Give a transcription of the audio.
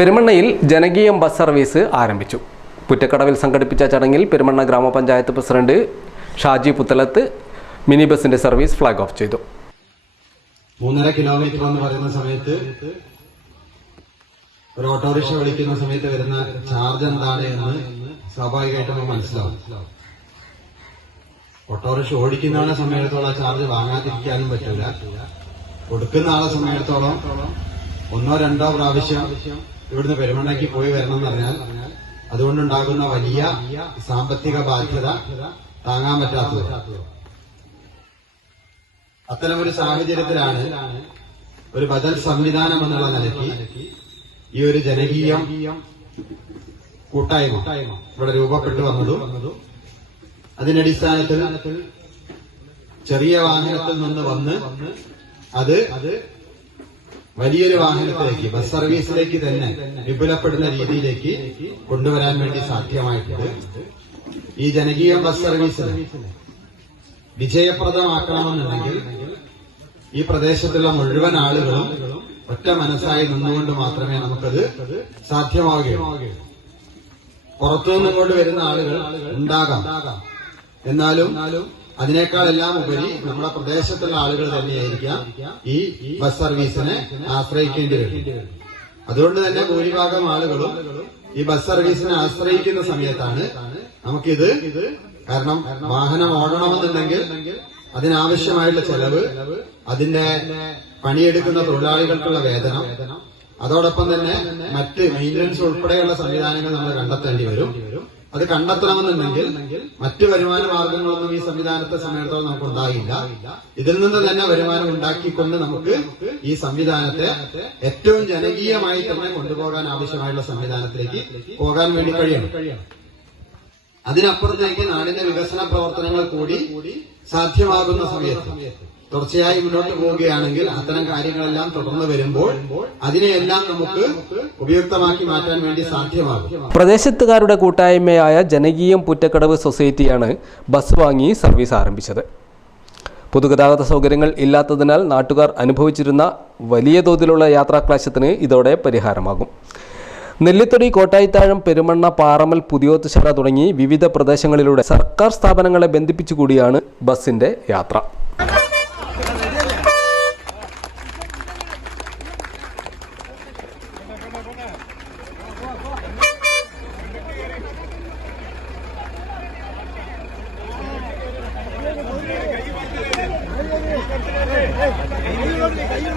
പെരുമണ്ണയിൽ ജനകീയം bus service ആരംഭിച്ചു. പുറ്റക്കടവിൽ സംഘടിപ്പിച്ച ചടങ്ങിൽ പെരുമണ്ണ ഗ്രാമപഞ്ചായത്ത് പ്രസിഡന്റ് ഷാജി പുത്തലത്ത് മിനി ബസിന്റെ സർവീസ് ഫ്ലാഗ് ഓഫ് ചെയ്തു. മൂന്നര കിലോമീറ്റർ എന്ന് പറയുന്ന സമയത്ത് ഒരു ഓട്ടോറിക്ഷ വിളിക്കുന്ന സമയത്ത് വരുന്ന ചാർജ് എന്താണ് എന്ന് സ്വാഭാവികമായിട്ട് നമ്മൾ മനസ്സിലാവും. ഓട്ടോറിക്ഷ ഓടിക്കുന്നവനെ സമയത്തോളം ചാർജ് വാങ്ങാതിരിക്കാനും പറ്റില്ല കൊടുക്കുന്ന ആളെ സമയത്തോളം ഒന്നോ രണ്ടോ പ്രാവശ്യം ഇവിടുന്ന് പെരുമണ്ണയ്ക്ക് പോയി വരണം എന്ന് പറഞ്ഞാൽ അതുകൊണ്ടുണ്ടാകുന്ന വലിയ സാമ്പത്തിക ബാധ്യത താങ്ങാൻ പറ്റാത്തത്. അത്തരമൊരു സാഹചര്യത്തിലാണ് ഒരു ബദൽ സംവിധാനം എന്നുള്ള നിലയ്ക്ക് ഈ ഒരു ജനകീയം കൂട്ടായ്മ ഇവിടെ രൂപപ്പെട്ടു വന്നതും അതിന്റെ അടിസ്ഥാനത്തിൽ ചെറിയ വാഹനത്തിൽ നിന്ന് വന്ന് അത് അത് വലിയൊരു വാഹനത്തിലേക്ക് ബസ് സർവീസിലേക്ക് തന്നെ വിപുലപ്പെടുന്ന രീതിയിലേക്ക് കൊണ്ടുവരാൻ വേണ്ടി സാധ്യമായിട്ടുണ്ട്. ഈ ജനകീയ ബസ് സർവീസിന് വിജയപ്രദമാക്കണമെന്നുണ്ടെങ്കിൽ ഈ പ്രദേശത്തുള്ള മുഴുവൻ ആളുകളും ഒറ്റ മനസ്സായി നിന്നുകൊണ്ട് മാത്രമേ നമുക്കത് സാധ്യമാവുകയുള്ളൂ. പുറത്തുനിന്നുകൊണ്ട് വരുന്ന ആളുകൾ ഉണ്ടാകാം. എന്നാലും അതിനേക്കാളെല്ലാം ഉപരി നമ്മുടെ പ്രദേശത്തുള്ള ആളുകൾ തന്നെയായിരിക്കാം ഈ ബസ് സർവീസിനെ ആശ്രയിക്കേണ്ടി വരും അതുകൊണ്ട് തന്നെ ഭൂരിഭാഗം ആളുകളും ഈ ബസ് സർവീസിനെ ആശ്രയിക്കുന്ന സമയത്താണ് നമുക്കിത് കാരണം വാഹനം ഓടണമെന്നുണ്ടെങ്കിൽ അതിനാവശ്യമായിട്ടുള്ള ചെലവ് അതിന്റെ പണിയെടുക്കുന്ന തൊഴിലാളികൾക്കുള്ള വേതനം അതോടൊപ്പം തന്നെ മറ്റ് മെയിന്റനൻസ് ഉൾപ്പെടെയുള്ള സംവിധാനങ്ങൾ നമ്മൾ കണ്ടെത്തേണ്ടി വരും. അത് കണ്ടെത്തണമെന്നുണ്ടെങ്കിൽ മറ്റു വരുമാന മാർഗങ്ങളൊന്നും ഈ സംവിധാനത്തെ സമയത്തോളം നമുക്ക് ഉണ്ടാകില്ല ഇതിൽ നിന്ന് തന്നെ വരുമാനം ഉണ്ടാക്കിക്കൊണ്ട് നമുക്ക് ഈ സംവിധാനത്തെ ഏറ്റവും ജനകീയമായി തന്നെ കൊണ്ടുപോകാൻ ആവശ്യമായുള്ള സംവിധാനത്തിലേക്ക് പോകാൻ വേണ്ടി കഴിയണം. അതിനപ്പുറത്തേക്ക് നാടിന്റെ വികസന പ്രവർത്തനങ്ങൾ കൂടി സാധ്യമാകുന്ന സമയത്ത് തുടർച്ചയായി മുന്നോട്ട് പോവുകയാണെങ്കിൽ അത്തരം കാര്യങ്ങളെല്ലാം തുടർന്ന് വരുമ്പോൾ അതിനെയെല്ലാം നമുക്ക് ഉപയുക്തമാക്കി മാറ്റാൻ വേണ്ടി സാധ്യമാകും. പ്രദേശത്തുകാരുടെ കൂട്ടായ്മയായ ജനകീയം പുറ്റക്കടവ് സൊസൈറ്റിയാണ് ബസ് വാങ്ങി സർവീസ് ആരംഭിച്ചത്. പൊതുഗതാഗത സൗകര്യങ്ങൾ ഇല്ലാത്തതിനാൽ നാട്ടുകാർ അനുഭവിച്ചിരുന്ന വലിയ തോതിലുള്ള യാത്രാക്ലാശത്തിന് ഇതോടെ പരിഹാരമാകും. നെല്ലിത്തൊടി കോട്ടായിത്താഴം പെരുമണ്ണ പാറമൽ പുതിയോത്തുശാല തുടങ്ങി വിവിധ പ്രദേശങ്ങളിലൂടെ സർക്കാർ സ്ഥാപനങ്ങളെ ബന്ധിപ്പിച്ചുകൂടിയാണ് ബസിന്റെ യാത്ര.